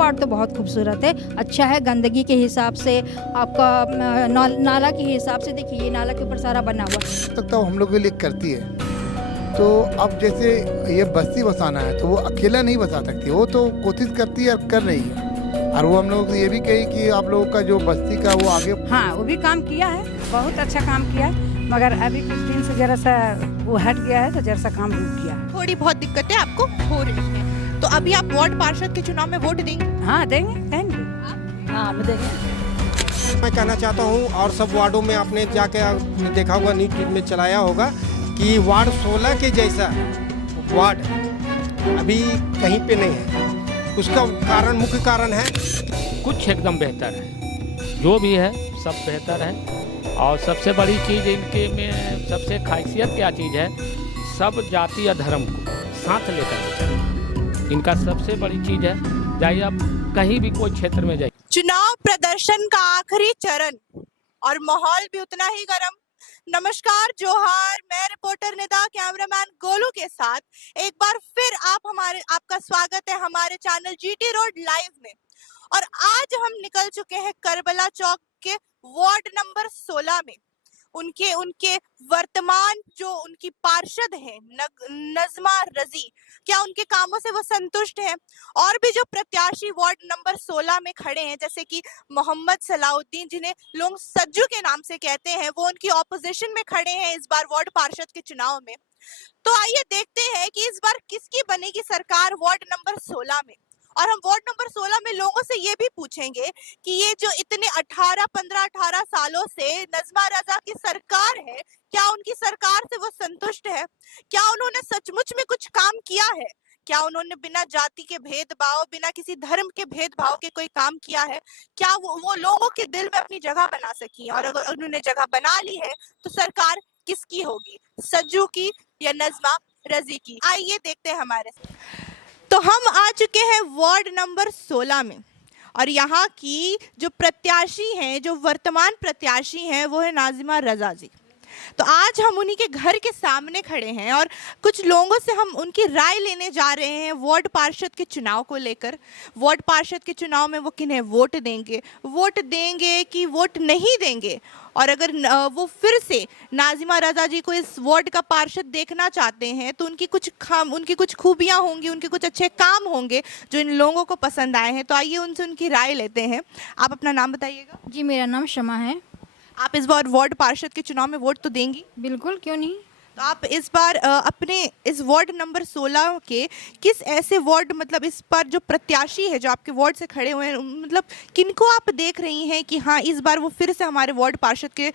Ward तो बहुत खूबसूरत है, अच्छा है। गंदगी के हिसाब से, आपका नाला के हिसाब से, देखिए ये नाला के ऊपर सारा बना हुआ सकता हूँ हम लोग के लिए करती है। तो अब जैसे ये बस्ती बसाना है तो वो अकेला नहीं बसा सकती, वो तो कोशिश करती है और कर रही है। और वो हम लोग ये भी कही कि आप लोगों का जो बस्ती का वो आगे, हाँ वो भी काम किया है, बहुत अच्छा काम किया है, मगर अभी कुछ दिन से जरा सा वो हट गया है तो जरा सा काम रुक गया है। थोड़ी बहुत दिक्कतें आपको हो रही हैं, तो अभी आप वार्ड पार्षद के चुनाव में वोट देंगे? हाँ देंगे, हाँ हम देंगे। मैं कहना चाहता हूँ, और सब वार्डों में आपने जाके देखा होगा, न्यूज़ फीड में चलाया होगा कि वार्ड 16 के जैसा वार्ड अभी कहीं पे नहीं है। उसका कारण, मुख्य कारण है कुछ एकदम बेहतर है, जो भी है सब बेहतर है। और सबसे बड़ी चीज़ इनके में सबसे खासियत क्या चीज़ है, सब जाति या धर्म को साथ लेकर के चलना इनका सबसे बड़ी चीज़ है। जाइए आप कहीं भी कोई क्षेत्र में जाइए। चुनाव प्रदर्शन का आखिरी चरण और माहौल भी उतना ही गर्म। नमस्कार, जोहार, मैं रिपोर्टर निदा, कैमरामैन गोलू के साथ एक बार फिर आपका स्वागत है हमारे चैनल जीटी रोड लाइव में। और आज हम निकल चुके हैं करबला चौक के वार्ड नंबर 16 में। उनके वर्तमान जो उनकी पार्षद हैं नजमा रजी, क्या उनके कामों से वो संतुष्ट हैं? और भी जो प्रत्याशी वार्ड नंबर 16 में खड़े हैं, जैसे कि मोहम्मद सलाउद्दीन, जिन्हें लोग सज्जू के नाम से कहते हैं, वो उनकी ऑपोजिशन में खड़े हैं इस बार वार्ड पार्षद के चुनाव में। तो आइए देखते हैं कि इस बार किसकी बनेगी सरकार वार्ड नंबर 16 में। और हम वार्ड नंबर 16 में लोगों से ये भी पूछेंगे कि ये जो इतने 18 सालों से नजमा रजा की सरकार है, क्या उनकी सरकार से वो संतुष्ट है? क्या उन्होंने सचमुच में कुछ काम किया है? क्या उन्होंने बिना जाति के भेदभाव, बिना किसी धर्म के भेदभाव के कोई काम किया है? क्या वो लोगों के दिल में अपनी जगह बना सकी? और अगर उन्होंने जगह बना ली है तो सरकार किसकी होगी, सज्जू की या नजमा रजी की? आइए देखते हैं हमारे। तो हम आ चुके हैं वार्ड नंबर 16 में, और यहाँ की जो प्रत्याशी हैं, जो वर्तमान प्रत्याशी हैं, वो है नाजिमा रजा जी। तो आज हम उन्हीं के घर के सामने खड़े हैं और कुछ लोगों से हम उनकी राय लेने जा रहे हैं वार्ड पार्षद के चुनाव को लेकर। वार्ड पार्षद के चुनाव में वो किन्हें वोट देंगे कि वोट नहीं देंगे, और अगर वो फिर से नाजिमा रजा जी को इस वार्ड का पार्षद देखना चाहते हैं तो उनकी कुछ खूबियां होंगी, उनके कुछ अच्छे काम होंगे जो इन लोगों को पसंद आए हैं। तो आइए उनसे उनकी राय लेते हैं। आप अपना नाम बताइएगा। जी, मेरा नाम शमा है। आप इस बार वार्ड पार्षद के चुनाव में वोट तो देंगी? बिल्कुल, क्यों नहीं। तो आप इस बार अपने इस वार्ड नंबर 16 के किस ऐसे वार्ड, मतलब इस पर जो प्रत्याशी है जो आपके वार्ड से खड़े हुए हैं, मतलब किनको आप देख रही हैं कि हाँ इस बार वो फिर से हमारे वार्ड पार्षद के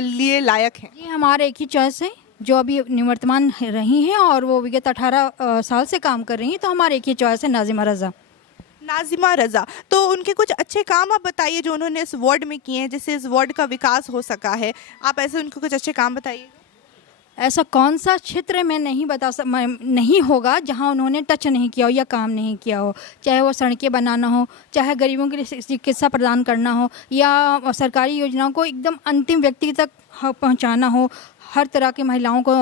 लिए लायक हैं? जी, हमारे एक ही चॉइस है जो अभी निवर्तमान रही हैं और वो विगत 18 साल से काम कर रही हैं, तो हमारे एक ही चॉइस है नाजिमा रजा। नाजिमा रजा, तो उनके कुछ अच्छे काम आप बताइए जो उन्होंने इस वार्ड में किए हैं, जिससे इस वार्ड का विकास हो सका है। आप ऐसे उनको कुछ अच्छे काम बताइए। ऐसा कौन सा क्षेत्र में नहीं होगा जहां उन्होंने टच नहीं किया हो या काम नहीं किया हो, चाहे वो सड़कें बनाना हो, चाहे गरीबों के लिए चिकित्सा प्रदान करना हो, या सरकारी योजनाओं को एकदम अंतिम व्यक्ति तक पहुंचाना हो, हर तरह की महिलाओं को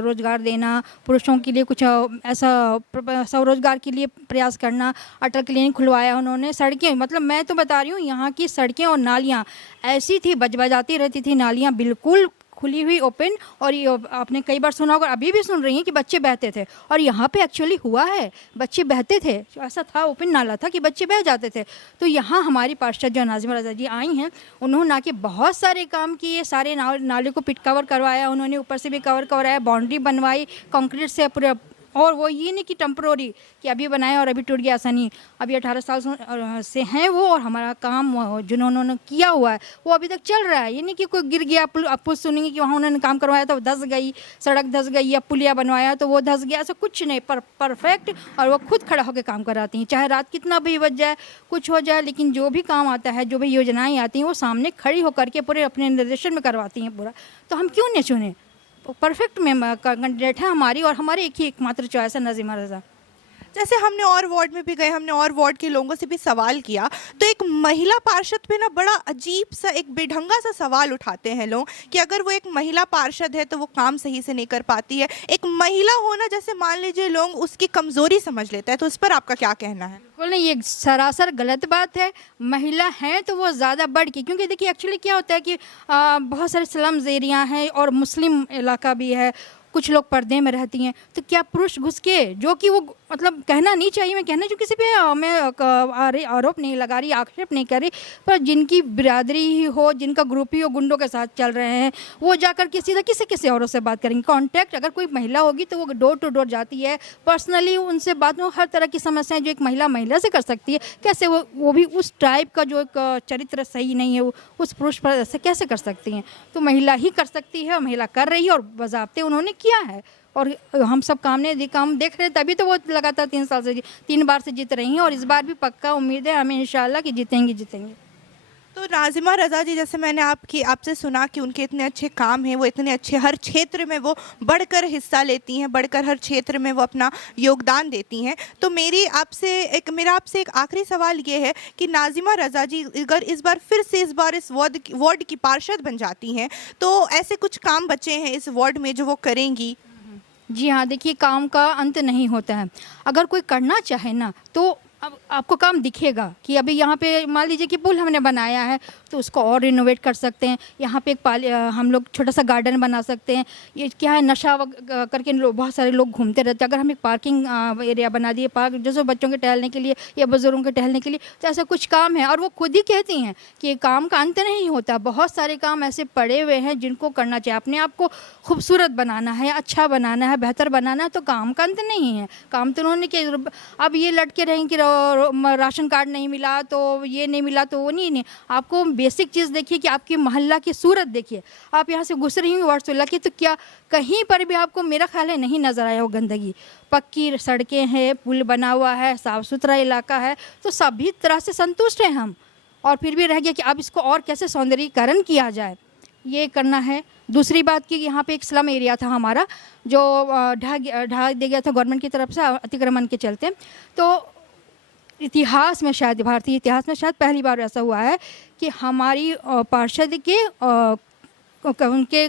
रोजगार देना, पुरुषों के लिए कुछ ऐसा स्वरोजगार के लिए प्रयास करना। अटल क्लिनिक खुलवाया उन्होंने। सड़कें, मतलब मैं तो बता रही हूँ, यहाँ की सड़कें और नालियाँ ऐसी थी, बजबजाती रहती थी नालियाँ, बिल्कुल खुली हुई ओपन। और ये आपने कई बार सुना होगा, अभी भी सुन रही हैं कि बच्चे बहते थे, और यहाँ पे एक्चुअली हुआ है, बच्चे बहते थे, ऐसा था, ओपन नाला था कि बच्चे बह जाते थे। तो यहाँ हमारी पार्षद जो नाजिमा रजा जी आई हैं, उन्होंने ना कि बहुत सारे काम किए, सारे नाले को पिट कवर करवाया उन्होंने, ऊपर से भी कवर करवाया, बाउंड्री बनवाई कंक्रीट से पूरा। और वो ये नहीं कि टेम्प्रोरी कि अभी बनाया और अभी टूट गया, ऐसा नहीं। अभी 18 साल से हैं वो, और हमारा काम जिन्होंने किया हुआ है वो अभी तक चल रहा है। ये नहीं कि कोई गिर गया, पुल सुनेंगे कि वहाँ उन्होंने काम करवाया तो धंस गई, सड़क धंस गई, या पुलिया बनवाया तो वो धंस गया, ऐसा कुछ नहीं। परफेक्ट, और वो खुद खड़ा होकर काम कराती हैं, चाहे रात कितना भी बज जाए, कुछ हो जाए, लेकिन जो भी काम आता है, जो भी योजनाएँ आती हैं, वो सामने खड़ी होकर के पूरे अपने निर्देशन में करवाती हैं पूरा। तो हम क्यों नहीं चुने? परफेक्ट कैंडिडेट है हमारी, और हमारी एक ही एकमात्र चॉइस है नाजिमा रजा। जैसे हमने और वार्ड में भी गए, हमने और वार्ड के लोगों से भी सवाल किया, तो एक महिला पार्षद पे ना बड़ा अजीब सा, एक बेढंगा सा सवाल उठाते हैं लोग कि अगर वो एक महिला पार्षद है तो वो काम सही से नहीं कर पाती है। एक महिला होना जैसे मान लीजिए लोग उसकी कमजोरी समझ लेता है, तो उस पर आपका क्या कहना है? बिल्कुल नहीं, ये सरासर गलत बात है। महिला हैं तो वो ज़्यादा बढ़ के, क्योंकि देखिए एक्चुअली क्या होता है कि बहुत सारे स्लम्स एरिया हैं और मुस्लिम इलाका भी है, कुछ लोग पर्दे में रहती हैं, तो क्या पुरुष घुस के, जो कि वो मतलब कहना नहीं चाहिए, मैं कहना जो किसी पे मैं आरोप नहीं लगा रही, आक्षेप नहीं कर रही, पर जिनकी बिरादरी ही हो, जिनका ग्रुप ही हो, गुंडों के साथ चल रहे हैं, वो जाकर के सीधा किसी औरों से बात करेंगे। कांटेक्ट अगर कोई महिला होगी तो वो डोर टू डोर जाती है, पर्सनली उनसे बात हो, हर तरह की समस्याएं जो एक महिला से कर सकती है, कैसे वो भी उस टाइप का जो एक चरित्र सही नहीं है वो उस पुरुष पर ऐसे कैसे कर सकती हैं? तो महिला ही कर सकती है, महिला कर रही है और बजाबते उन्होंने किया है, और हम सब काम देख रहे हैं, तभी तो वो लगातार 3 बार से जीत रही हैं, और इस बार भी पक्का उम्मीद है हमें इंशाल्लाह कि जीतेंगी। तो नाज़िमा रज़ा जी, जैसे मैंने आपसे सुना कि उनके इतने अच्छे काम हैं, वो इतने अच्छे हर क्षेत्र में वो बढ़कर हिस्सा लेती हैं, बढ़कर हर क्षेत्र में वो अपना योगदान देती हैं, तो मेरा आपसे एक आखिरी सवाल ये है कि नाज़िमा रज़ा जी अगर इस बार इस वार्ड की पार्षद बन जाती हैं, तो ऐसे कुछ काम बचे हैं इस वार्ड में जो वो करेंगी? जी हाँ, देखिए काम का अंत नहीं होता है। अगर कोई करना चाहे ना तो अब आपको काम दिखेगा कि अभी यहाँ पे मान लीजिए कि पुल हमने बनाया है तो उसको और रिनोवेट कर सकते हैं। यहाँ पे हम लोग छोटा सा गार्डन बना सकते हैं। ये क्या है, नशा करके बहुत सारे लोग घूमते रहते हैं। अगर हम एक पार्किंग एरिया बना दिए, पार्क जैसे बच्चों के टहलने के लिए या बुजुर्गों के टहलने के लिए, तो ऐसा कुछ काम है। और वो खुद ही कहती हैं कि ये काम का अंत नहीं होता, बहुत सारे काम ऐसे पड़े हुए हैं जिनको करना चाहिए। अपने आप को खूबसूरत बनाना है, अच्छा बनाना है, बेहतर बनाना है, तो काम का अंत नहीं है। काम तो उन्होंने किया। अब ये लटके रहें कि राशन कार्ड नहीं मिला तो ये नहीं मिला तो वो नहीं। आपको बेसिक चीज़ देखिए कि आपकी मोहल्ला की सूरत देखिए। आप यहाँ से गुजर रही हुई वार्ड 16 की, तो क्या कहीं पर भी आपको मेरा ख्याल है नहीं नज़र आया हो गंदगी। पक्की सड़कें हैं, पुल बना हुआ है, साफ़ सुथरा इलाका है, तो सभी तरह से संतुष्ट हैं हम। और फिर भी रह गया कि अब इसको और कैसे सौंदर्यीकरण किया जाए, ये करना है। दूसरी बात कि यहाँ पे एक स्लम एरिया था हमारा जो ढा दिया गया था गवर्नमेंट की तरफ से अतिक्रमण के चलते। तो इतिहास में शायद, भारतीय इतिहास में शायद पहली बार ऐसा हुआ है कि हमारी पार्षद के उनके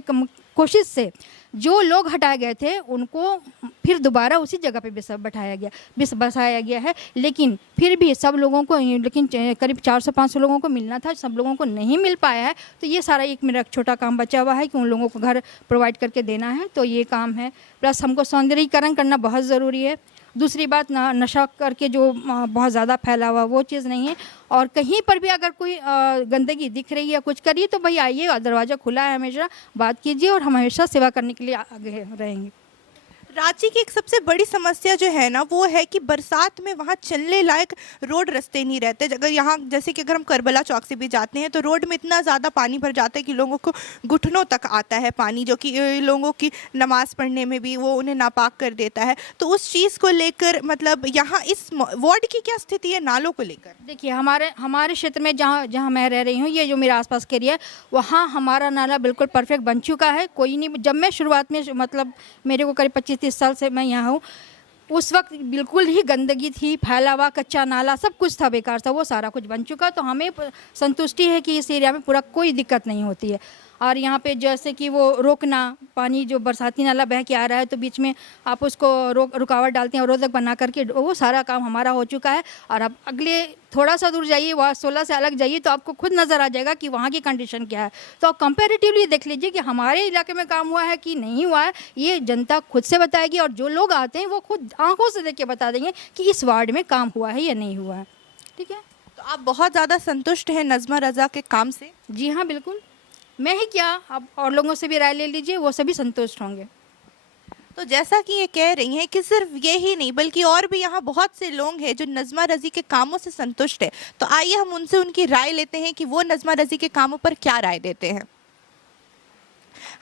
कोशिश से जो लोग हटाए गए थे उनको फिर दोबारा उसी जगह पे बसाया गया है। लेकिन फिर भी सब लोगों को, लेकिन करीब 400-500 लोगों को मिलना था, सब लोगों को नहीं मिल पाया है। तो ये सारा एक मेरा छोटा काम बचा हुआ है कि उन लोगों को घर प्रोवाइड करके देना है, तो ये काम है। प्लस हमको सौंदर्यीकरण करना बहुत ज़रूरी है। दूसरी बात, नशा करके जो बहुत ज़्यादा फैला हुआ वो चीज़ नहीं है। और कहीं पर भी अगर कोई गंदगी दिख रही है, कुछ करिए, तो भाई आइए, दरवाज़ा खुला है, हमेशा बात कीजिए और हम हमेशा सेवा करने के लिए आगे रहेंगे। रांची की एक सबसे बड़ी समस्या जो है ना वो है कि बरसात में वहाँ चलने लायक रोड रास्ते नहीं रहते। अगर यहाँ जैसे कि अगर हम करबला चौक से भी जाते हैं तो रोड में इतना ज़्यादा पानी भर जाता है कि लोगों को घुटनों तक आता है पानी, जो कि लोगों की नमाज़ पढ़ने में भी वो उन्हें नापाक कर देता है। तो उस चीज़ को लेकर मतलब यहाँ इस वार्ड की क्या स्थिति है नालों को लेकर? देखिए हमारे क्षेत्र में जहाँ मैं रह रही हूँ, ये जो मेरा आसपास का एरिया है, वहाँ हमारा नाला बिल्कुल परफेक्ट बन चुका है। कोई नहीं, जब मैं शुरुआत में, मतलब मेरे को करीब 25-30 साल से मैं यहाँ हूँ, उस वक्त बिल्कुल ही गंदगी थी, फैला हुआ कच्चा नाला, सब कुछ था, बेकार था। वो सारा कुछ बन चुका, तो हमें संतुष्टि है कि इस एरिया में पूरा कोई दिक्कत नहीं होती है। और यहाँ पे जैसे कि वो रोकना, पानी जो बरसाती नाला बह के आ रहा है तो बीच में आप उसको रुकावट डालते हैं, अवरोधक बना करके, वो सारा काम हमारा हो चुका है। और अब अगले थोड़ा सा दूर जाइए, वार्ड 16 से अलग जाइए, तो आपको खुद नज़र आ जाएगा कि वहाँ की कंडीशन क्या है। तो आप कंपेरेटिवली देख लीजिए कि हमारे इलाके में काम हुआ है कि नहीं हुआ है, ये जनता खुद से बताएगी। और जो लोग आते हैं वो खुद आंखों से देख के बता देंगे कि इस वार्ड में काम हुआ है या नहीं हुआ है। ठीक है, तो आप बहुत ज़्यादा संतुष्ट हैं नाज़िमा रज़ा के काम से? जी हाँ, बिल्कुल। मैं ही क्या, आप और लोगों से भी राय ले लीजिए, वो सभी संतुष्ट होंगे। तो जैसा कि ये कह रही हैं कि सिर्फ ये ही नहीं बल्कि और भी यहाँ बहुत से लोग हैं जो नाज़िमा रज़ी के कामों से संतुष्ट है। तो आइए हम उनसे उनकी राय लेते हैं कि वो नाज़िमा रज़ी के कामों पर क्या राय देते हैं।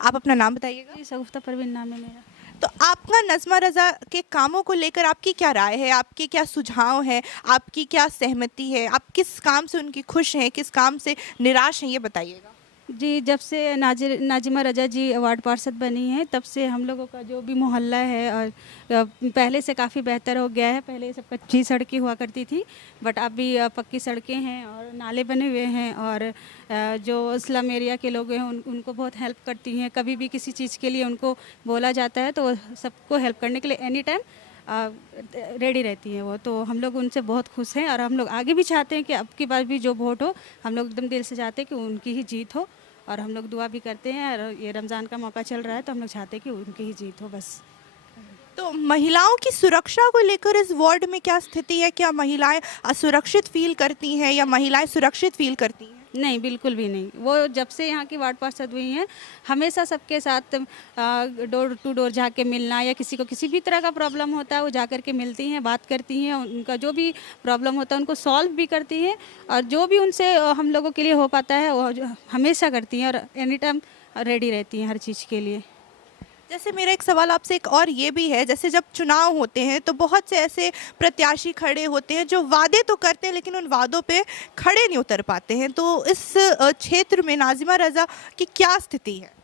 आप अपना नाम बताइएगा। शगुफ्ता परवीन नाम है मेरा। तो आपका नाज़िमा रज़ा के कामों को लेकर आपकी क्या राय है, आपके क्या सुझाव है, आपकी क्या सहमति है, आप किस काम से उनकी खुश हैं, किस काम से निराश हैं, ये बताइएगा। जी, जब से नाज़िमा रज़ा जी वार्ड पार्षद बनी हैं, तब से हम लोगों का जो भी मोहल्ला है और पहले से काफ़ी बेहतर हो गया है। पहले सब कच्ची सड़कें हुआ करती थी, बट अभी पक्की सड़कें हैं और नाले बने हुए हैं, और जो स्लम एरिया के लोग हैं उनको बहुत हेल्प करती हैं। कभी भी किसी चीज़ के लिए उनको बोला जाता है तो वो सबको हेल्प करने के लिए एनी टाइम रेडी रहती हैं वो। तो हम लोग उनसे बहुत खुश हैं, और हम लोग आगे भी चाहते हैं कि अब की बार भी जो वोट हो, हम लोग एकदम दिल से चाहते हैं कि उनकी ही जीत हो, और हम लोग दुआ भी करते हैं। और ये रमज़ान का मौका चल रहा है तो हम लोग चाहते हैं कि उनकी ही जीत हो बस। तो महिलाओं की सुरक्षा को लेकर इस वार्ड में क्या स्थिति है? क्या महिलाएं असुरक्षित फील करती हैं या महिलाएं सुरक्षित फील करती हैं? नहीं, बिल्कुल भी नहीं। वो जब से यहाँ की वार्ड पार्षद हुई हैं, हमेशा सबके साथ डोर टू डोर जाके मिलना, या किसी को किसी भी तरह का प्रॉब्लम होता है वो जा कर के मिलती हैं, बात करती हैं, उनका जो भी प्रॉब्लम होता है उनको सॉल्व भी करती हैं, और जो भी उनसे हम लोगों के लिए हो पाता है वो हमेशा करती हैं, और एनी टाइम रेडी रहती हैं हर चीज़ के लिए। जैसे मेरा एक सवाल आपसे एक और ये भी है, जैसे जब चुनाव होते हैं तो बहुत से ऐसे प्रत्याशी खड़े होते हैं जो वादे तो करते हैं लेकिन उन वादों पे खड़े नहीं उतर पाते हैं। तो इस क्षेत्र में नाज़िमा रज़ा की क्या स्थिति है?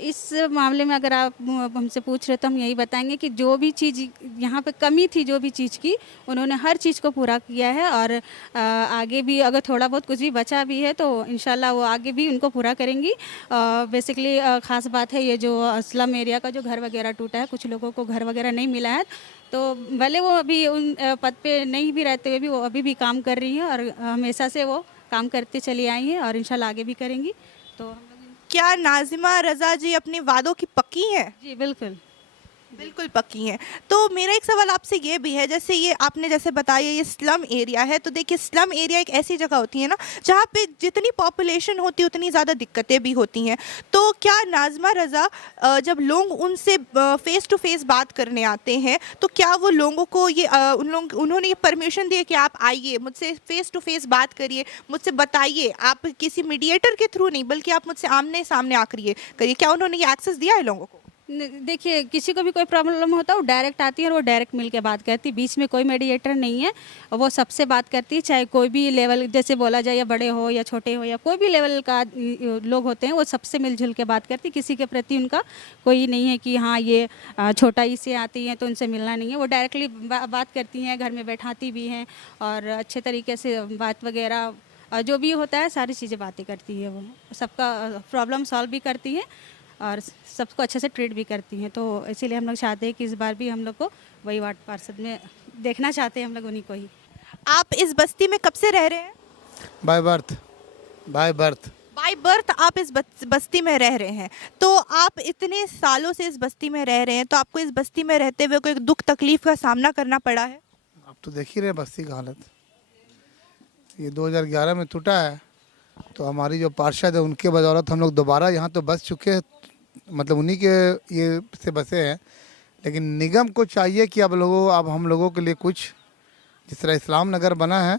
इस मामले में अगर आप हमसे पूछ रहे तो हम यही बताएंगे कि जो भी चीज़ यहाँ पे कमी थी, जो भी चीज़ की, उन्होंने हर चीज़ को पूरा किया है, और आगे भी अगर थोड़ा बहुत कुछ भी बचा भी है तो इंशाल्लाह वो आगे भी उनको पूरा करेंगी। बेसिकली ख़ास बात है ये जो स्लम एरिया का जो घर वगैरह टूटा है, कुछ लोगों को घर वगैरह नहीं मिला है, तो भले वो अभी उन पद पे नहीं भी रहते हुए भी वो अभी भी काम कर रही हैं, और हमेशा से वो काम करते चली आई हैं, और इंशाल्लाह आगे भी करेंगी। तो क्या नाज़िमा रज़ा जी अपने वादों की पक्की हैं? जी बिल्कुल। बिल्कुल पक्की हैं। तो मेरा एक सवाल आपसे ये भी है, जैसे ये आपने जैसे बताया ये स्लम एरिया है, तो देखिए स्लम एरिया एक ऐसी जगह होती है ना जहाँ पे जितनी पॉपुलेशन होती है उतनी ज़्यादा दिक्कतें भी होती हैं। तो क्या नाज़िमा रज़ा जब लोग उनसे फेस टू फेस बात करने आते हैं तो क्या वो लोगों को ये उन्होंने ये परमिशन दी है कि आप आइए मुझसे फेस टू फेस बात करिए, मुझसे बताइए, आप किसी मीडिएटर के थ्रू नहीं बल्कि आप मुझसे आमने सामने आकर करिए, क्या उन्होंने ये एक्सेस दिया है लोगों को? देखिए, किसी को भी कोई प्रॉब्लम होता है वो डायरेक्ट आती है और वो डायरेक्ट मिल के बात करती है, बीच में कोई मीडिएटर नहीं है, वो सबसे बात करती है, चाहे कोई भी लेवल जैसे बोला जाए, या बड़े हो या छोटे हो या कोई भी लेवल का लोग होते हैं, वो सबसे मिलजुल के बात करती है। किसी के प्रति उनका कोई नहीं है कि हाँ ये छोटा ही से आती हैं तो उनसे मिलना नहीं है, वो डायरेक्टली बात करती हैं, घर में बैठाती भी हैं, और अच्छे तरीके से बात वगैरह जो भी होता है सारी चीज़ें बातें करती है, वो सबका प्रॉब्लम सॉल्व भी करती हैं और सबको अच्छे से ट्रीट भी करती हैं। तो इसीलिए हम लोग चाहते हैं कि इस बार भी हम लोग को वही वार्ड पार्षद में देखना चाहते हैं, हम लोग उन्हीं को ही। आप इस बस्ती में कब से रह रहे हैं? By birth. By birth. By birth आप इस बस्ती में रह रहे हैं, तो आप इतने सालों से इस बस्ती में रह रहे हैं, तो आपको इस बस्ती में रहते हुए कोई दुख तकलीफ का सामना करना पड़ा है? आप तो देख ही रहे बस्ती का हालत, ये 2011 में टूटा है, तो हमारी जो पार्षद है उनके बदौलत हम लोग दोबारा यहाँ तो बस चुके हैं, मतलब उन्हीं के ये से बसे हैं। लेकिन निगम को चाहिए कि अब हम लोगों के लिए कुछ, जिस तरह इस्लाम नगर बना है,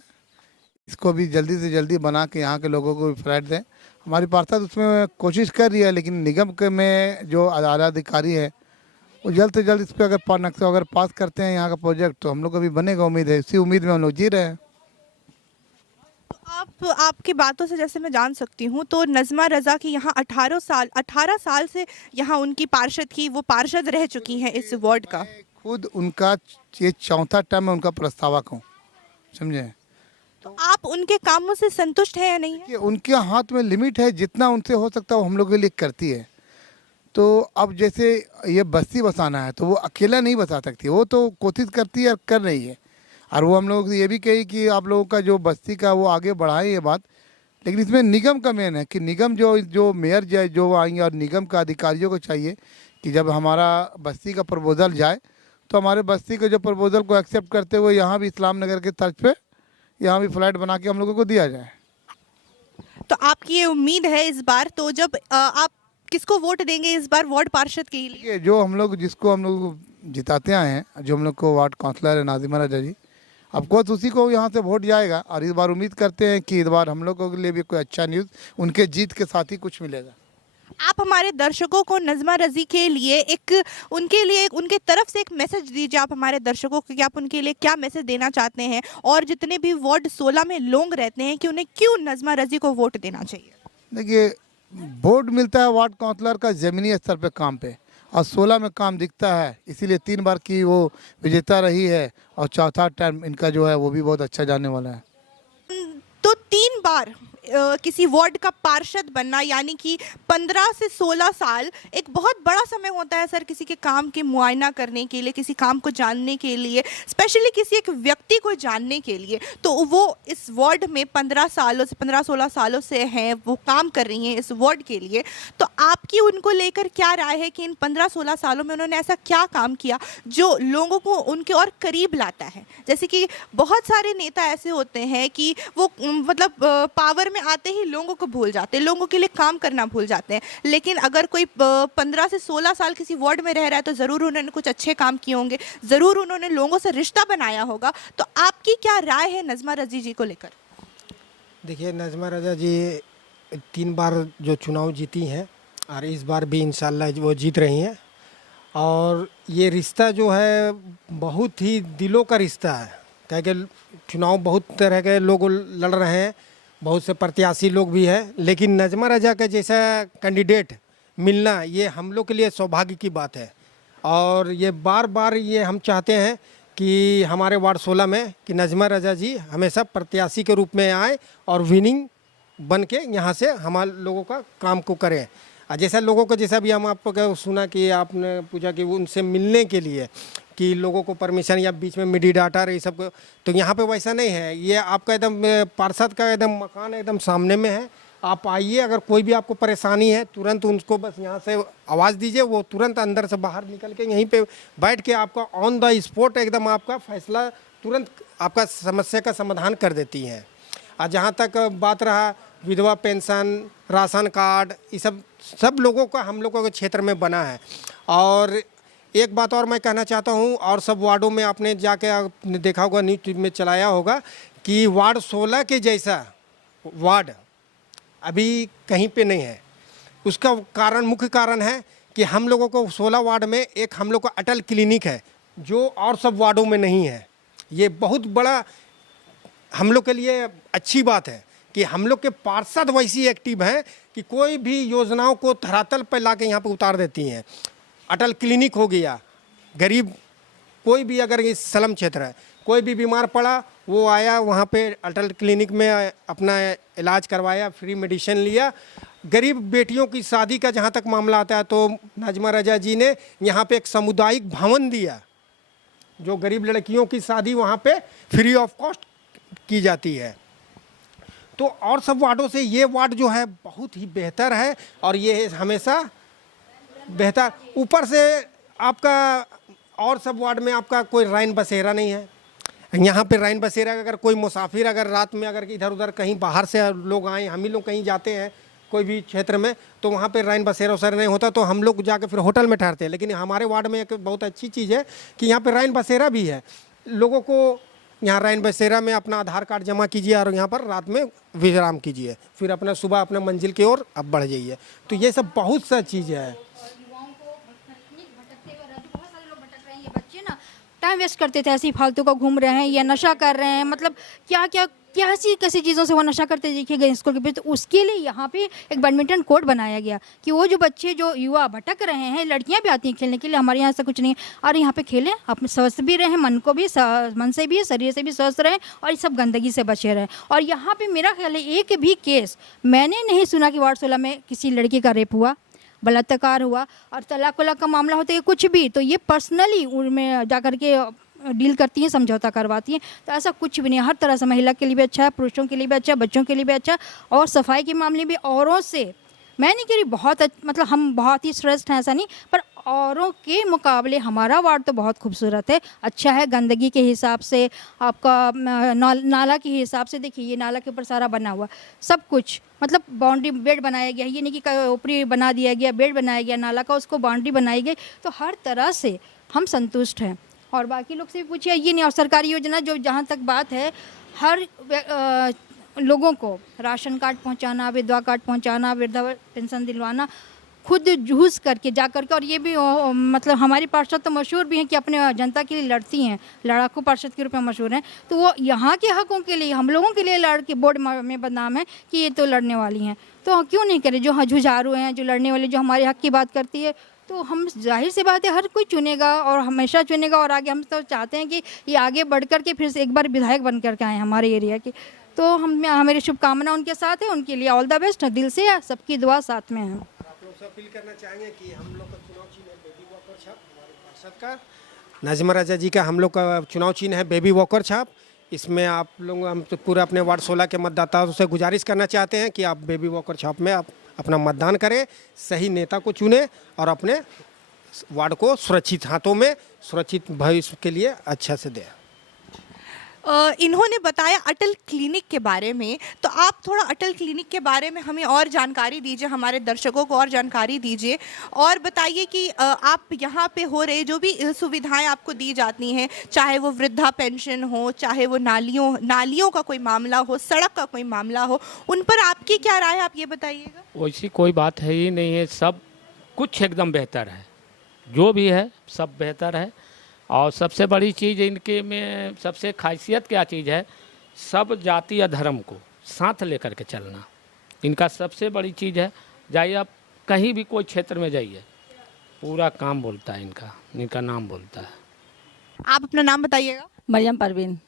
इसको भी जल्दी से जल्दी बना के यहाँ के लोगों को भी फ्लैट दें। हमारी पार्षद उसमें कोशिश कर रही है, लेकिन निगम के में जो आला अधिकारी है वो जल्द से जल्द इस पर अगर पास करते हैं यहाँ का प्रोजेक्ट, तो हम लोग को भी बनेगा, उम्मीद है, इसी उम्मीद में हम लोग जी रहे हैं। आपकी बातों से जैसे मैं जान सकती हूँ तो नाज़िमा रज़ा की यहाँ 18 साल से यहाँ उनकी पार्षद की वो पार्षद रह चुकी हैं इस वार्ड का। खुद उनका ये चौथा टर्म में उनका प्रस्तावक हूँ, समझे। तो आप उनके कामों से संतुष्ट हैं या नहीं है? कि उनके हाथ में लिमिट है, जितना उनसे हो सकता है वो हम लोग के लिए करती है। तो अब जैसे ये बस्ती बसाना है तो वो अकेला नहीं बसा सकती, वो तो कोशिश करती है और कर रही है, और वो हम लोग ये भी कही कि आप लोगों का जो बस्ती का वो आगे बढ़ाएं ये बात। लेकिन इसमें निगम का मेन है कि निगम जो मेयर जो आएंगे और निगम का अधिकारियों को चाहिए कि जब हमारा बस्ती का प्रपोजल जाए तो हमारे बस्ती के जो प्रपोजल को एक्सेप्ट करते हुए यहाँ भी इस्लाम नगर के तर्ज पे यहाँ भी फ्लैट बना के हम लोगों को दिया जाए। तो आपकी ये उम्मीद है इस बार, तो जब आप किसको वोट देंगे इस बार वार्ड पार्षद के लिए? जो हम लोग जिसको हम लोग जिताते आए हैं, जो हम लोग को वार्ड काउंसलर है नाज़िमा रज़ा जी, ऑफकोर्स उसी को यहाँ से वोट जाएगा, और इस बार उम्मीद करते हैं कि इस बार हम लोगों के लिए भी कोई अच्छा न्यूज़ उनके जीत के साथ ही कुछ मिलेगा। आप हमारे दर्शकों को नाज़िमा रज़ा के लिए उनके तरफ से एक मैसेज दीजिए आप हमारे दर्शकों को कि आप उनके लिए क्या मैसेज देना चाहते हैं, और जितने भी वार्ड 16 में लोग रहते हैं कि उन्हें क्यों नाज़िमा रज़ा को वोट देना चाहिए। देखिए, बोर्ड मिलता है वार्ड काउंसलर का ज़मीनी स्तर पे काम पे, और 16 में काम दिखता है, इसीलिए 3 बार की वो विजेता रही है, और चौथा टर्म इनका जो है वो भी बहुत अच्छा जाने वाला है। तो 3 बार किसी वार्ड का पार्षद बनना यानी कि 15 से 16 साल एक बहुत बड़ा समय होता है सर, किसी के काम के मुआयना करने के लिए, किसी काम को जानने के लिए, स्पेशली किसी एक व्यक्ति को जानने के लिए। तो वो इस वार्ड में 15-16 सालों से हैं, वो काम कर रही हैं इस वार्ड के लिए। तो आपकी उनको लेकर क्या राय है कि इन 15-16 सालों में उन्होंने ऐसा क्या काम किया जो लोगों को उनके और करीब लाता है? जैसे कि बहुत सारे नेता ऐसे होते हैं कि वो मतलब पावर में आते ही लोगों को भूल जाते हैं, लोगों के लिए काम करना भूल जाते हैं। लेकिन अगर कोई 15 से 16 साल किसी वार्ड में रह रहा है तो ज़रूर उन्होंने कुछ अच्छे काम किए होंगे, ज़रूर उन्होंने लोगों से रिश्ता बनाया होगा। तो आपकी क्या राय है नज़मा रज़ी जी को लेकर? देखिए, नज़मा रज़ा जी 3 बार जो चुनाव जीती हैं और इस बार भी इंशाल्लाह वो जीत रही हैं। और ये रिश्ता जो है बहुत ही दिलों का रिश्ता है, क्या कि चुनाव बहुत तरह के लोग लड़ रहे हैं, बहुत से प्रत्याशी लोग भी हैं, लेकिन नज़मा रज़ा का जैसा कैंडिडेट मिलना ये हम लोग के लिए सौभाग्य की बात है। और ये बार बार ये हम चाहते हैं कि हमारे वार्ड 16 में कि नज़मा रज़ा जी हमेशा प्रत्याशी के रूप में आए और विनिंग बन के यहाँ से हमारे लोगों का काम को करें। जैसा लोगों को, जैसा भी हम आपको सुना कि आपने पूछा कि उनसे मिलने के लिए कि लोगों को परमिशन या बीच में मीडिएटर ये सब, तो यहाँ पे वैसा नहीं है। ये आपका एकदम पार्षद का एकदम मकान एकदम सामने में है, आप आइए, अगर कोई भी आपको परेशानी है तुरंत उनको बस यहाँ से आवाज़ दीजिए, वो तुरंत अंदर से बाहर निकल के यहीं पे बैठ के आपका ऑन द स्पॉट एकदम आपका फैसला तुरंत आपका समस्या का समाधान कर देती हैं। और जहाँ तक बात रहा विधवा पेंशन, राशन कार्ड, ये सब लोगों का हम लोगों के क्षेत्र में बना है। और एक बात और मैं कहना चाहता हूँ, और सब वार्डों में आपने जाके आपने देखा होगा, न्यूज़ में चलाया होगा कि वार्ड 16 के जैसा वार्ड अभी कहीं पे नहीं है। उसका कारण, मुख्य कारण है कि हम लोगों को 16 वार्ड में एक हम लोग का अटल क्लिनिक है जो और सब वार्डों में नहीं है। ये बहुत बड़ा हम लोग के लिए अच्छी बात है कि हम लोग के पार्षद वैसी एक्टिव हैं कि कोई भी योजनाओं को धरातल पर ला के यहाँ पर उतार देती हैं। अटल क्लिनिक हो गया, गरीब कोई भी अगर इस स्लम क्षेत्र है, कोई भी बीमार पड़ा, वो आया वहाँ पे अटल क्लिनिक में अपना इलाज करवाया, फ्री मेडिसिन लिया। गरीब बेटियों की शादी का जहाँ तक मामला आता है तो नज़मा रज़ा जी ने यहाँ पे एक सामुदायिक भवन दिया, जो गरीब लड़कियों की शादी वहाँ पे फ्री ऑफ कॉस्ट की जाती है। तो और सब वार्डों से ये वार्ड जो है बहुत ही बेहतर है, और ये हमेशा बेहतर। ऊपर से आपका और सब वार्ड में आपका कोई रैन बसेरा नहीं है। यहाँ पे रैन बसेरा, अगर कोई मुसाफिर अगर रात में अगर इधर उधर कहीं बाहर से लोग आए, हम ही लोग कहीं जाते हैं कोई भी क्षेत्र में, तो वहाँ पे रैन बसेरा वसेरा नहीं होता, तो हम लोग जाके फिर होटल में ठहरते हैं। लेकिन हमारे वार्ड में एक बहुत अच्छी चीज़ है कि यहाँ पे रैन बसेरा भी है। लोगों को यहाँ रैन बसेरा में अपना आधार कार्ड जमा कीजिए और यहाँ पर रात में विश्राम कीजिए, फिर अपना सुबह अपने मंजिल की ओर अब बढ़ जाइए। तो ये सब बहुत सा चीज़ है। टाइम वेस्ट करते थे, ऐसे ही फालतू का घूम रहे हैं या नशा कर रहे हैं, मतलब क्या क्या कैसी कैसी चीज़ों से वो नशा करते दिखे गए स्कूल के बीच। तो उसके लिए यहाँ पे एक बैडमिंटन कोर्ट बनाया गया कि वो जो बच्चे जो युवा भटक रहे हैं, लड़कियाँ भी आती हैं खेलने के लिए, हमारे यहाँ ऐसा कुछ नहीं है, और यहाँ पे खेलें, अपने स्वस्थ भी रहें, मन को भी, मन से भी, शरीर से भी स्वस्थ रहें, और ये सब गंदगी से बचे रहें। और यहाँ पे मेरा ख्याल है एक भी केस मैंने नहीं सुना कि वार्ड 16 में किसी लड़की का रेप हुआ, बलात्कार हुआ, और तलाक वलाक का मामला होता है कुछ भी, तो ये पर्सनली उनमें जा कर के डील करती हैं, समझौता करवाती हैं। तो ऐसा कुछ भी नहीं है, हर तरह से महिला के लिए भी अच्छा है, पुरुषों के लिए भी अच्छा है, बच्चों के लिए भी अच्छा है। और सफाई के मामले भी औरों से, मैं नहीं कह रही बहुत मतलब हम बहुत ही श्रेष्ठ हैं, ऐसा नहीं, पर औरों के मुकाबले हमारा वार्ड तो बहुत खूबसूरत है, अच्छा है। गंदगी के हिसाब से, आपका नाला के हिसाब से, देखिए ये नाला के ऊपर सारा बना हुआ, सब कुछ मतलब बाउंड्री बेड बनाया गया, ये नहीं कि ऊपरी बना दिया गया, बेड बनाया गया नाला का, उसको बाउंड्री बनाई गई। तो हर तरह से हम संतुष्ट हैं। और बाकी लोग से भी पूछिए, ये नहीं, और सरकारी योजना जो जहाँ तक बात है, हर लोगों को राशन कार्ड पहुँचाना, विधवा कार्ड पहुँचाना, वृद्धा पेंशन दिलवाना, खुद जूझ करके जा करके, और ये भी मतलब हमारी पार्षद तो मशहूर भी हैं कि अपने जनता के लिए लड़ती हैं, लड़ाकू पार्षद के रूप में मशहूर हैं। तो वो यहाँ के हकों के लिए, हम लोगों के लिए लड़ के बोर्ड में बदनाम है कि ये तो लड़ने वाली हैं। तो क्यों नहीं करें, जो जुझारू हैं, जो लड़ने वाले, जो हमारे हक की बात करती है, तो हम जाहिर सी बात है हर कोई चुनेगा और हमेशा चुनेगा। और आगे हम तो चाहते हैं कि ये आगे बढ़ कर के फिर से एक बार विधायक बन करके आए हमारे एरिया के। तो मेरी शुभकामना उनके साथ है, उनके लिए ऑल द बेस्ट, दिल से है, सबकी दुआ साथ में है। आप लोग से अपील करना चाहेंगे कि हम लोग का चुनाव चिन्ह है बेबी वॉकर छाप, हमारे पार्षद का नाज़िमा राजा जी का हम लोग का चुनाव चिन्ह है बेबी वॉकर छाप। इसमें आप लोग, हम तो पूरा अपने वार्ड 16 के मतदाताओं से गुजारिश करना चाहते हैं कि आप बेबी वॉकर छाप में आप अपना मतदान करें, सही नेता को चुनें और अपने वार्ड को सुरक्षित हाथों में, सुरक्षित भविष्य के लिए अच्छा से दें। इन्होंने बताया अटल क्लिनिक के बारे में, तो आप थोड़ा अटल क्लिनिक के बारे में हमें और जानकारी दीजिए, हमारे दर्शकों को और जानकारी दीजिए और बताइए कि आप यहाँ पे हो रहे जो भी सुविधाएं आपको दी जाती हैं, चाहे वो वृद्धा पेंशन हो, चाहे वो नालियों का कोई मामला हो, सड़क का कोई मामला हो, उन पर आपकी क्या राय है, आप ये बताइएगा। वैसी कोई बात है ही नहीं है, सब कुछ एकदम बेहतर है, जो भी है सब बेहतर है। और सबसे बड़ी चीज़ इनके में सबसे खासियत क्या चीज़ है, सब जाति या धर्म को साथ लेकर के चलना इनका सबसे बड़ी चीज़ है। जाइए आप कहीं भी कोई क्षेत्र में जाइए, पूरा काम बोलता है इनका नाम बोलता है। आप अपना नाम बताइएगा। मरियम परवीन।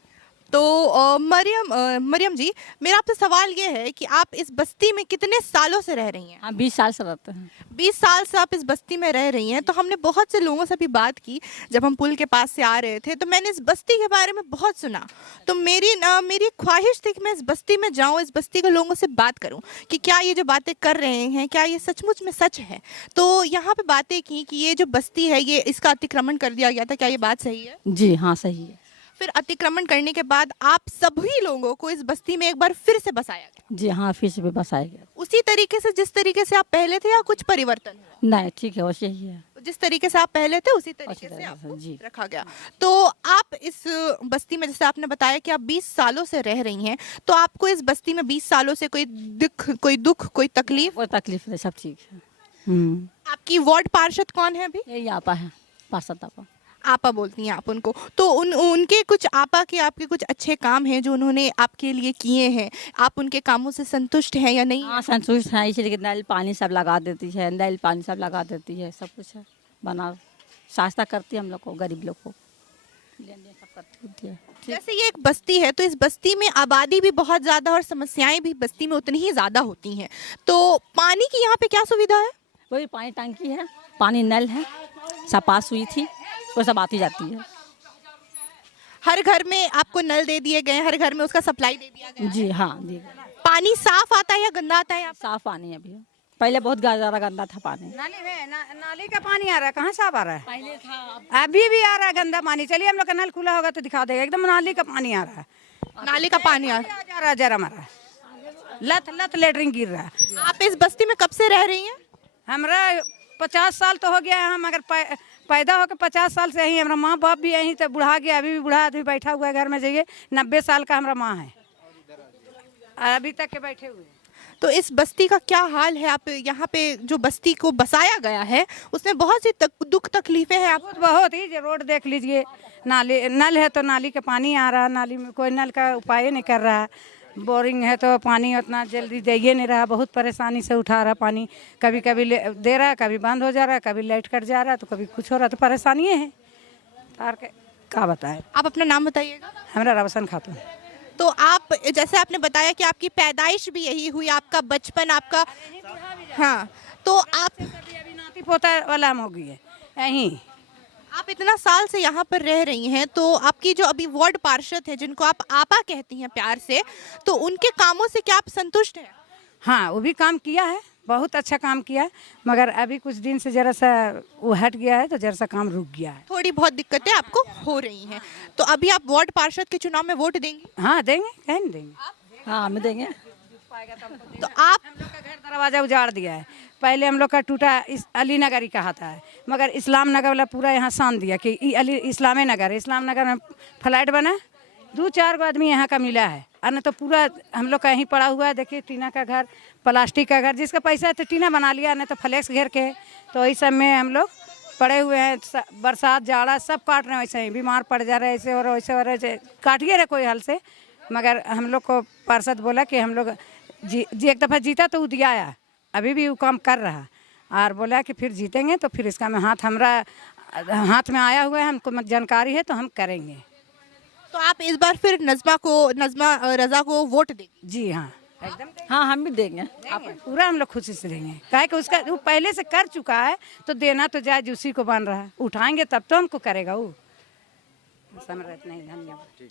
तो मरियम जी, मेरा आपसे सवाल ये है कि आप इस बस्ती में कितने सालों से रह रही हैं? हाँ, 20 साल से रहते हैं। 20 साल से आप इस बस्ती में रह रही हैं। तो हमने बहुत से लोगों से भी बात की, जब हम पुल के पास से आ रहे थे तो मैंने इस बस्ती के बारे में बहुत सुना। तो मेरी ख्वाहिश थी कि मैं इस बस्ती में जाऊं, इस बस्ती के लोगों से बात करूं कि क्या ये जो बातें कर रहे हैं, क्या ये सचमुच में सच है। तो यहाँ पे बातें की कि ये जो बस्ती है, ये इसका अतिक्रमण कर दिया गया था, क्या ये बात सही है? जी हाँ, सही है। फिर अतिक्रमण करने के बाद आप सभी लोगों को इस बस्ती में एक बार फिर से बसाया गया? जी हाँ, फिर से भी बसाया गया। उसी तरीके से जिस तरीके से आप पहले थे, या कुछ परिवर्तन हुआ? नहीं, ठीक है, वैसे ही है। जिस तरीके से आप पहले थे उसी तरीके से आपको रखा गया। तो आप इस बस्ती में, जैसे आपने बताया कि आप 20 सालों से रह रही हैं, तो आपको इस बस्ती में 20 सालों से कोई दुख कोई तकलीफ? कोई तकलीफ नहीं, सब ठीक है। आपकी वार्ड पार्षद कौन है अभी? यही आपा है, पार्षद आपा। आपा बोलती हैं आप उनको। तो उनके कुछ आपा के आपके कुछ अच्छे काम हैं जो उन्होंने आपके लिए किए हैं, आप उनके कामों से संतुष्ट हैं या नहीं? हाँ, संतुष्ट है, इसलिए नल पानी सब लगा देती है, नल पानी सब लगा देती है, सब कुछ है, बना सहायता करती है हम लोग को, गरीब लोग को सब करती है। जैसे ये एक बस्ती है, तो इस बस्ती में आबादी भी बहुत ज़्यादा और समस्याएं भी बस्ती में उतनी ही ज़्यादा होती हैं। तो पानी की यहाँ पे क्या सुविधा है? वही पानी टंकी है, पानी नल है, सब पास हुई थी, वो सब आती जाती है। हर घर में आपको नल दे दिए गए, हर घर में उसका सप्लाई दे दिया गया? जी हाँ, जी। पानी साफ आता है या गंदा आता है? साफ पानी है अभी, पहले बहुत ज़्यादा गंदा था पानी। नाली का पानी आ रहा है, कहाँ साफ आ रहा है? पहले था, अभी भी आ रहा है गंदा पानी। चलिए हम लोग का नल खुला होगा तो दिखा देगा, एकदम नाली का पानी आ रहा है। नाली का पानी आ जा रहा है, जरा मारा लत लेटरिन गिर रहा है। आप इस बस्ती में कब से रह रही हैं? हमरा 50 साल तो हो गया है, हम अगर पैदा होकर 50 साल से यहीं, हमारा माँ बाप भी यहीं, तो बुढ़ा गया, अभी भी बुढ़ा आदमी बैठा हुआ है घर में। जाइए, 90 साल का हमारा माँ है, अभी तक के बैठे हुए। तो इस बस्ती का क्या हाल है? आप यहाँ पे जो बस्ती को बसाया गया है उसमें बहुत सी दुख तकलीफें हैं। आप बहुत ही, रोड देख लीजिए, नाली नल है तो नाली का पानी आ रहा है, नाली में कोई नल का उपाय नहीं कर रहा है। बोरिंग है तो पानी उतना जल्दी दे ही नहीं रहा, बहुत परेशानी से उठा रहा पानी, कभी कभी दे रहा है, कभी बंद हो जा रहा है, कभी लाइट कट जा रहा है, तो कभी कुछ हो रहा है, तो परेशानी है तार के क्या बताएं। आप अपना नाम बताइएगा। हमारा रवसन खातून। तो आप, जैसे आपने बताया कि आपकी पैदाइश भी यही हुई, आपका बचपन, आपका, हाँ, तो आप अभी नाती पोता वाला हो गई है यहीं। आप इतना साल से यहाँ पर रह रही हैं, तो आपकी जो अभी वार्ड पार्षद है, जिनको आप आपा कहती हैं प्यार से, तो उनके कामों से क्या आप संतुष्ट हैं? हाँ, वो भी काम किया है, बहुत अच्छा काम किया है, मगर अभी कुछ दिन से जरा सा वो हट गया है, तो जरा सा काम रुक गया है। थोड़ी बहुत दिक्कतें आपको हो रही हैं। तो अभी आप वार्ड पार्षद के चुनाव में वोट देंगी? हाँ, देंगे, कहीं नहीं देंगे। हाँ, हम देंगे। तो आप, हम लोग का घर दरवाजा उजाड़ दिया है, पहले हम लोग का टूटा इस अली नगर ही कहा था, मगर इस्लाम नगर वाला पूरा यहाँ सान दिया कि अली इस्लामी नगर, इस्लाम नगर में फ्लैट बना, 2-4 गो आदमी यहाँ का मिला है, अन्य तो पूरा हम लोग का यहीं पड़ा हुआ है। देखिए टीना का घर, प्लास्टिक का घर, जिसका पैसा है तो टीना बना लिया, नहीं तो फ्लेक्स घेर के। तो इस सब में हम लोग पड़े हुए हैं। बरसात जाड़ा सब काट रहे हैं, वैसे ही बीमार पड़ जा रहे हैं, ऐसे हो रहे वैसे हो रहे, काटिए रहे कोई हल से। मगर हम लोग को पार्षद बोला कि हम लोग जी एक दफ़ा जीता तो दिया आया, अभी भी वो काम कर रहा, और बोला कि फिर जीतेंगे तो फिर इसका में हमारा हाथ में आया हुआ है, हमको जानकारी है तो हम करेंगे। तो आप इस बार फिर नज़मा रजा को वोट देंगे? जी हाँ, एकदम हाँ हम भी देंगे। पूरा हम लोग खुशी से देंगे। काहे कि उसका वो पहले से कर चुका है तो देना तो जायज उसी को बन रहा है। उठाएंगे तब तो हमको करेगा वो। समझ नहीं, धन्यवाद।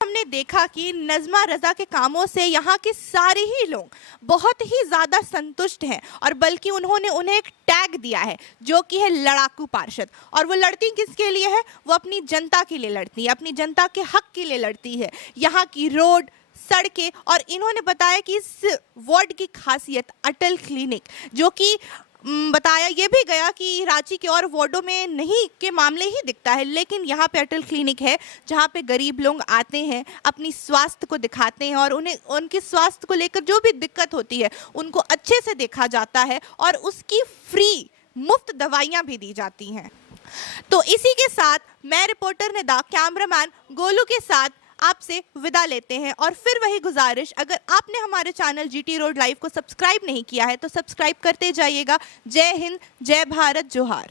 हमने देखा कि नज़मा रजा के कामों से यहाँ के सारे ही लोग बहुत ही ज़्यादा संतुष्ट हैं, और बल्कि उन्होंने उन्हें एक टैग दिया है जो कि है लड़ाकू पार्षद। और वो लड़ती किसके लिए है? वो अपनी जनता के लिए लड़ती है, अपनी जनता के हक के लिए लड़ती है। यहाँ की रोड, सड़कें, और इन्होंने बताया कि इस वार्ड की खासियत अटल क्लिनिक, जो कि बताया ये भी गया कि रांची के और वार्डों में नहीं के मामले ही दिखता है, लेकिन यहाँ पे अटल क्लिनिक है जहाँ पे गरीब लोग आते हैं, अपनी स्वास्थ्य को दिखाते हैं, और उन्हें उनके स्वास्थ्य को लेकर जो भी दिक्कत होती है उनको अच्छे से देखा जाता है, और उसकी फ्री मुफ्त दवाइयाँ भी दी जाती हैं। तो इसी के साथ मैं रिपोर्टर निदा, कैमरामैन गोलू के साथ आपसे विदा लेते हैं। और फिर वही गुजारिश, अगर आपने हमारे चैनल जीटी रोड लाइव को सब्सक्राइब नहीं किया है तो सब्सक्राइब करते जाइएगा। जय हिंद, जय भारत, जोहार।